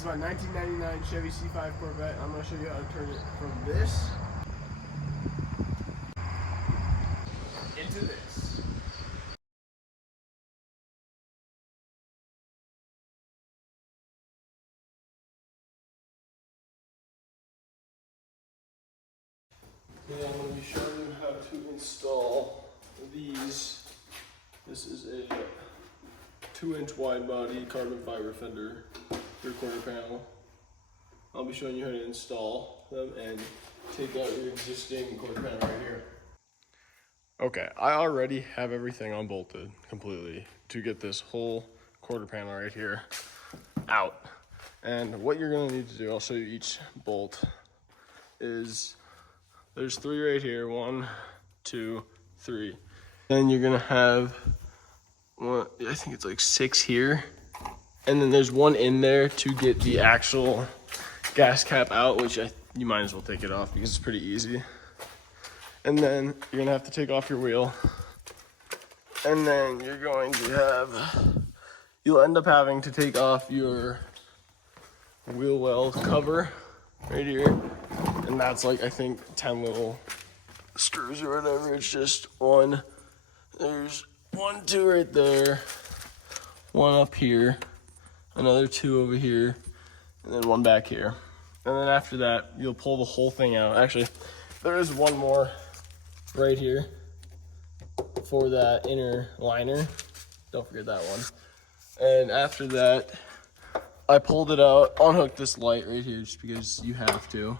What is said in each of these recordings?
is my 1999 Chevy C5 Corvette. I'm going to show you how to turn it from this into this. Okay, I'm going to be showing you how to install these. This is a 2-inch wide body carbon fiber fender rear quarter panel. I'll be showing you how to install them and take out your existing quarter panel right here. Okay, I already have everything unbolted completely to get this whole quarter panel right here out. And what you're gonna need to do, I'll show you each bolt, is there's 3 right here, 1, 2, 3. Then you're gonna have one, I think it's like 6 here. And then there's 1 in there to get the actual gas cap out, which you might as well take it off because it's pretty easy. And then you're gonna have to take off your wheel. And then you're going to have, you'll end up having to take off your wheel well cover right here. And that's like, I think 10 little screws or whatever. It's just 1, there's 1, 2 right there, 1 up here, another 2 over here, and then 1 back here. And then after that, you'll pull the whole thing out. Actually, there is 1 more right here for that inner liner. Don't forget that one. And after that, I pulled it out, unhooked this light right here just because you have to.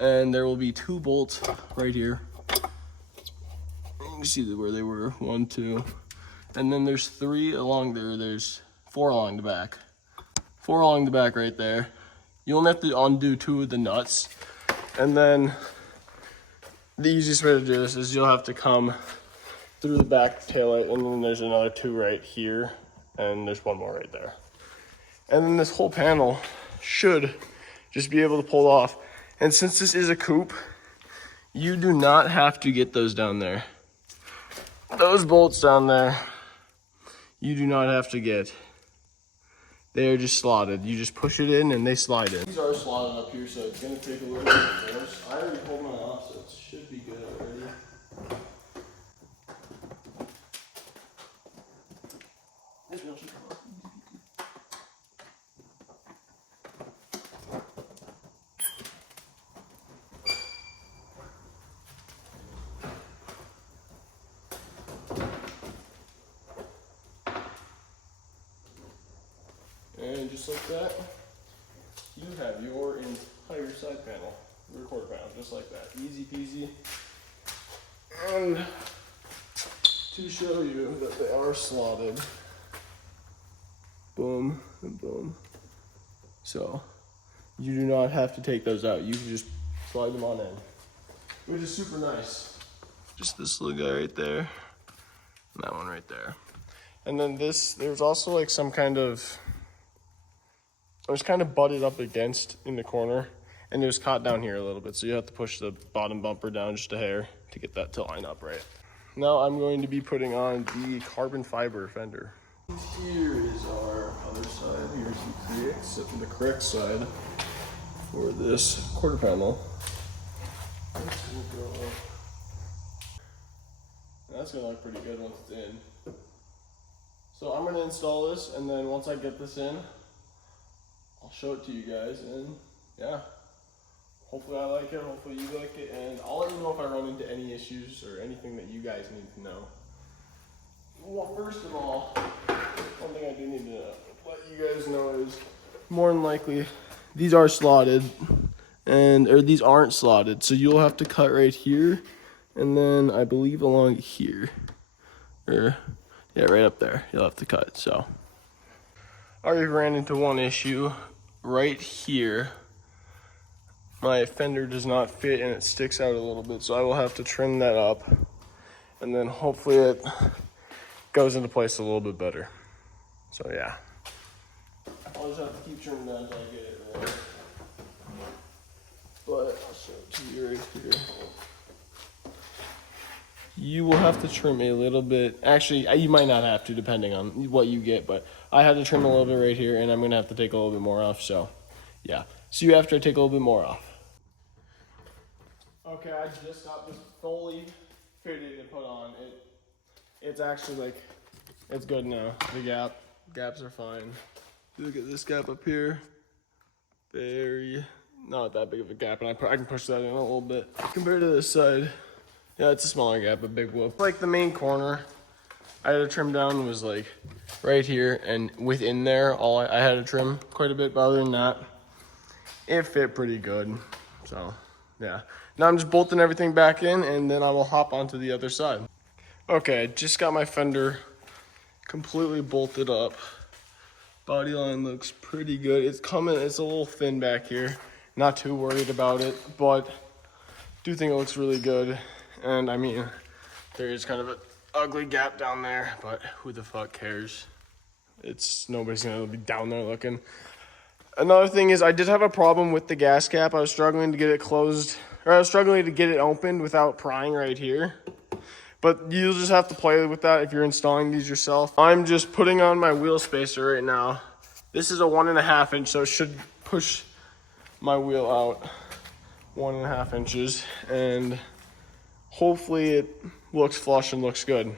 And there will be 2 bolts right here. You can see where they were, 1, 2. And then there's 3 along there. There's 4 along the back. 4 along the back right there. You only have to undo 2 of the nuts. And then the easiest way to do this is you'll have to come through the back taillight, and then there's another 2 right here, and there's 1 more right there. And then this whole panel should just be able to pull off. And since this is a coupe, you do not have to get those down there. Those bolts down there, you do not have to get. They're just slotted. You just push it in and they slide in. These are slotted up here, so it's gonna take a little bit of force. I already pulled mine off, so it should be good already. This wheel should come off. And just like that, you have your entire side panel, rear quarter panel, just like that. Easy peasy. And to show you that they are slotted, boom and boom. So you do not have to take those out. You can just slide them on in, which is super nice. Just this little guy right there, and that one right there. And then this, there's also like some kind of, it was kind of butted up against in the corner, and it was caught down here a little bit, so you have to push the bottom bumper down just a hair to get that to line up right. Now I'm going to be putting on the carbon fiber fender. Here is our other side. Here's the correct side for this quarter panel. That's gonna look pretty good once it's in. So I'm gonna install this, and then once I get this in, I'll show it to you guys, and yeah, hopefully I like it, hopefully you like it, and I'll let you know if I run into any issues or anything that you guys need to know. Well, first of all, one thing I do need to let you guys know is more than likely these are slotted, or these aren't slotted, so you'll have to cut right here, and then I believe along here, or yeah, right up there, you'll have to cut. So I already ran into one issue. Right here, my fender does not fit and it sticks out a little bit, so I will have to trim that up, and then hopefully it goes into place a little bit better. So yeah, I'll just have to keep trimming that until I get it right. But I'll show it to you right here. you will have to trim a little bit. Actually, you might not have to, depending on what you get, but I had to trim a little bit right here, and I'm gonna have to take a little bit more off, so yeah. See you after I take a little bit more off. Okay, I just got this fully fitted and put on. It's actually like, it's good now. The gaps are fine. Look at this gap up here. Very, not that big of a gap, and I can push that in a little bit. Compared to this side, yeah, it's a smaller gap, a big whoop. Like the main corner, I had to trim down was like right here, and within there, I had to trim quite a bit, but other than that, it fit pretty good, so yeah. Now I'm just bolting everything back in, and then I will hop onto the other side. Okay, I just got my fender completely bolted up. Body line looks pretty good. It's a little thin back here. Not too worried about it, but do think it looks really good. And I mean, there is kind of an ugly gap down there, but who the fuck cares? Nobody's gonna be down there looking. Another thing is I did have a problem with the gas cap. I was struggling to get it closed, or I was struggling to get it opened without prying right here. But you'll just have to play with that if you're installing these yourself. I'm just putting on my wheel spacer right now. This is a 1.5 inch, so it should push my wheel out 1.5 inches. And hopefully it looks flush and looks good.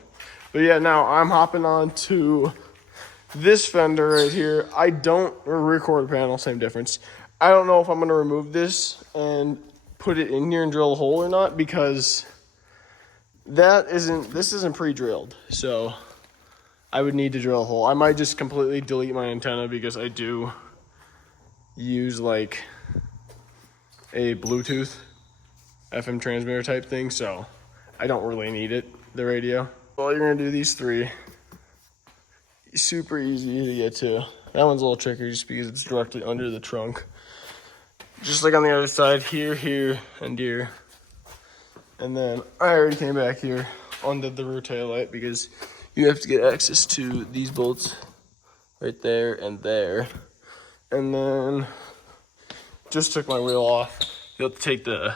But yeah, now I'm hopping on to this fender right here. Rear quarter panel, same difference. I don't know if I'm gonna remove this and put it in here and drill a hole or not, because this isn't pre-drilled, so I would need to drill a hole. I might just completely delete my antenna, because I do use like a Bluetooth FM transmitter type thing, so I don't really need it, the radio. Well, you're gonna do these 3. Super easy to get to. That one's a little trickier just because it's directly under the trunk. Just like on the other side, here, and here. And then I already came back here under the rear tail light, because you have to get access to these bolts right there and there. And then just took my wheel off. You have to take the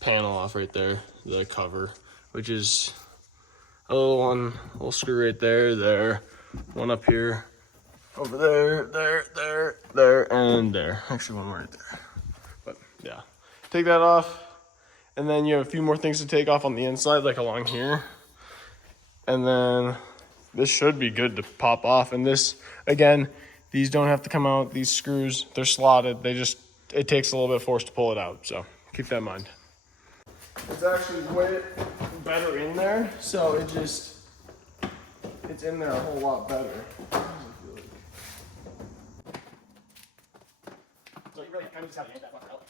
panel off right there, the cover, which is a little screw right there, one up here, over there, and there. Actually, one more right there. But yeah, take that off. And then you have a few more things to take off on the inside, like along here. And then this should be good to pop off. And this, again, these don't have to come out. These screws, they're slotted. It takes a little bit of force to pull it out. So keep that in mind. It's actually way better in there. So it's in there a whole lot better. So you really kind of just have to yank that fucker out.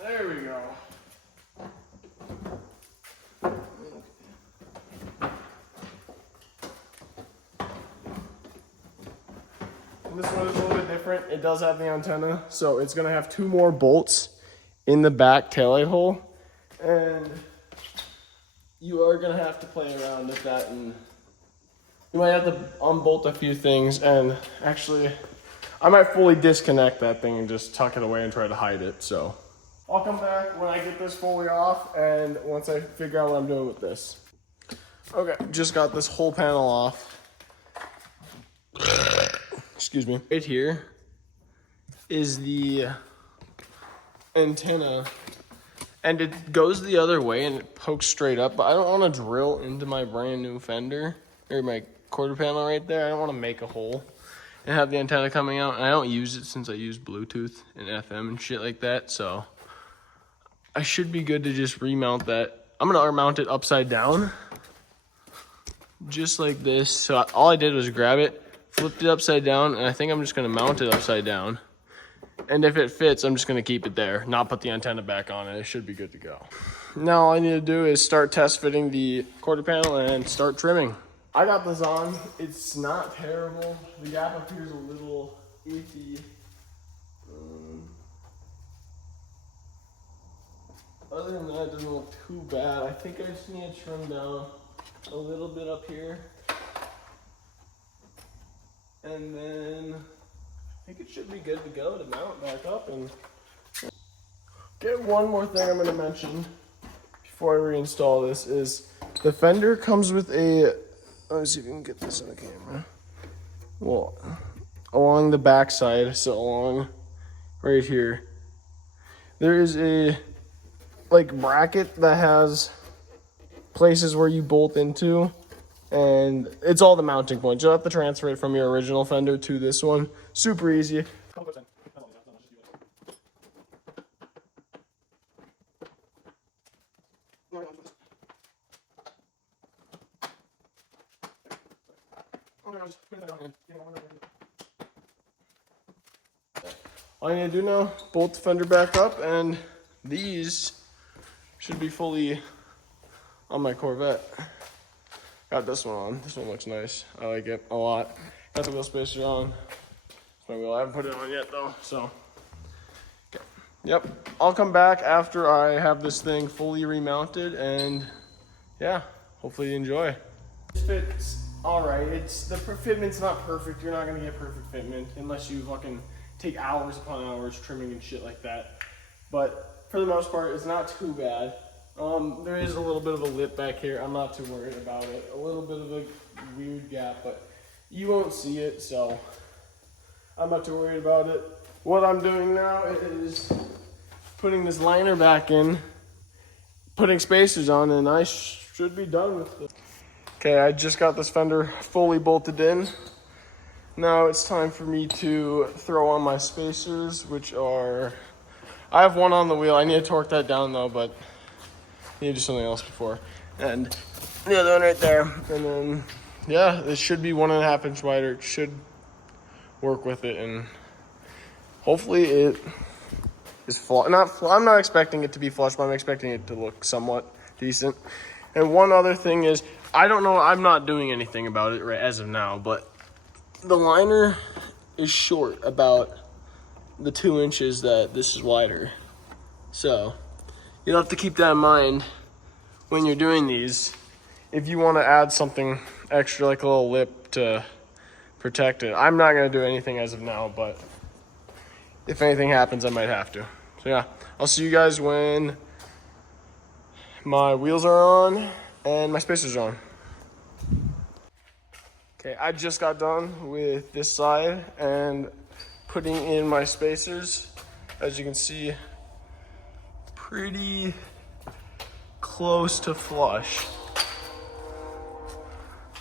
There we go. And this one is a little bit different. It does have the antenna, so it's gonna have 2 more bolts in the back taillight hole, and you are gonna have to play around with that, and you might have to unbolt a few things. And actually, I might fully disconnect that thing and just tuck it away and try to hide it. So I'll come back when I get this fully off, and once I figure out what I'm doing with this. Okay, just got this whole panel off. Excuse me. Right here is the antenna, and it goes the other way and it pokes straight up, but I don't want to drill into my brand new fender, or my quarter panel right there. I don't want to make a hole and have the antenna coming out. And I don't use it since I use Bluetooth and FM and shit like that, so I should be good to just remount that. I'm gonna mount it upside down, just like this. So all I did was grab it, flipped it upside down, and I think I'm just gonna mount it upside down. And if it fits, I'm just gonna keep it there, not put the antenna back on it. It should be good to go. Now all I need to do is start test fitting the quarter panel and start trimming. I got this on. It's not terrible. The gap up here is a little iffy. Other than that, it doesn't look too bad. I think I just need to trim down a little bit up here. And then I think it should be good to go to mount back up. And okay, one more thing I'm going to mention before I reinstall this is the fender comes with a, let's see if we can get this on the camera. Well, along the back side, so along right here, there is a like bracket that has places where you bolt into, and it's all the mounting points. You'll have to transfer it from your original fender to this one. Super easy. All I need to do now, bolt the fender back up, and these should be fully on my Corvette. Got this one on. This one looks nice. I like it a lot. Got the wheel spacers on. It's my wheel. I haven't put it on yet though, so. Okay. Yep. I'll come back after I have this thing fully remounted, and yeah, hopefully you enjoy. This fits alright. The fitment's not perfect. You're not gonna get perfect fitment unless you fucking take hours upon hours trimming and shit like that. But for the most part, it's not too bad. There is a little bit of a lip back here. I'm not too worried about it. A little bit of a weird gap, but you won't see it, so I'm not too worried about it. What I'm doing now is putting this liner back in, putting spacers on, and I should be done with it. Okay, I just got this fender fully bolted in. Now it's time for me to throw on my spacers, which are, I have one on the wheel. I need to torque that down though, but I need to do something else before. And the other one right there. And then, yeah, it should be 1.5 inch wider. It should work with it, and hopefully it is flush. I'm not expecting it to be flush, but I'm expecting it to look somewhat decent. And one other thing is, I don't know, I'm not doing anything about it right as of now, but the liner is short about the 2 inches that this is wider. So you'll have to keep that in mind when you're doing these. If you want to add something extra, like a little lip to protect it. I'm not going to do anything as of now, but if anything happens, I might have to. So yeah, I'll see you guys when my wheels are on and my spacers are on. Okay, I just got done with this side and putting in my spacers. As you can see, pretty close to flush.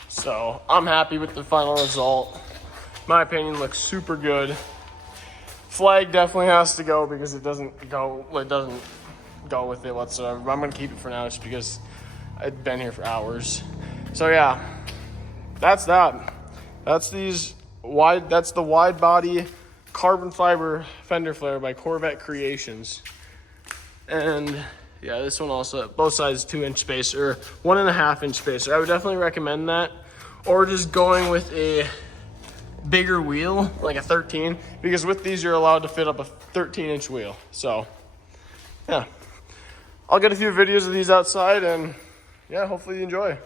So I'm happy with the final result. My opinion looks super good. Flag definitely has to go because it doesn't go with it whatsoever. But I'm gonna keep it for now just because I've been here for hours. So yeah. That's that. That's the wide body carbon fiber fender flare by Corvette CREATIONZ. And yeah, this one also, both sides 2 inch spacer, 1.5 inch spacer. I would definitely recommend that. Or just going with a bigger wheel, like a 13, because with these you're allowed to fit up a 13 inch wheel. So yeah, I'll get a few videos of these outside, and yeah, hopefully you enjoy.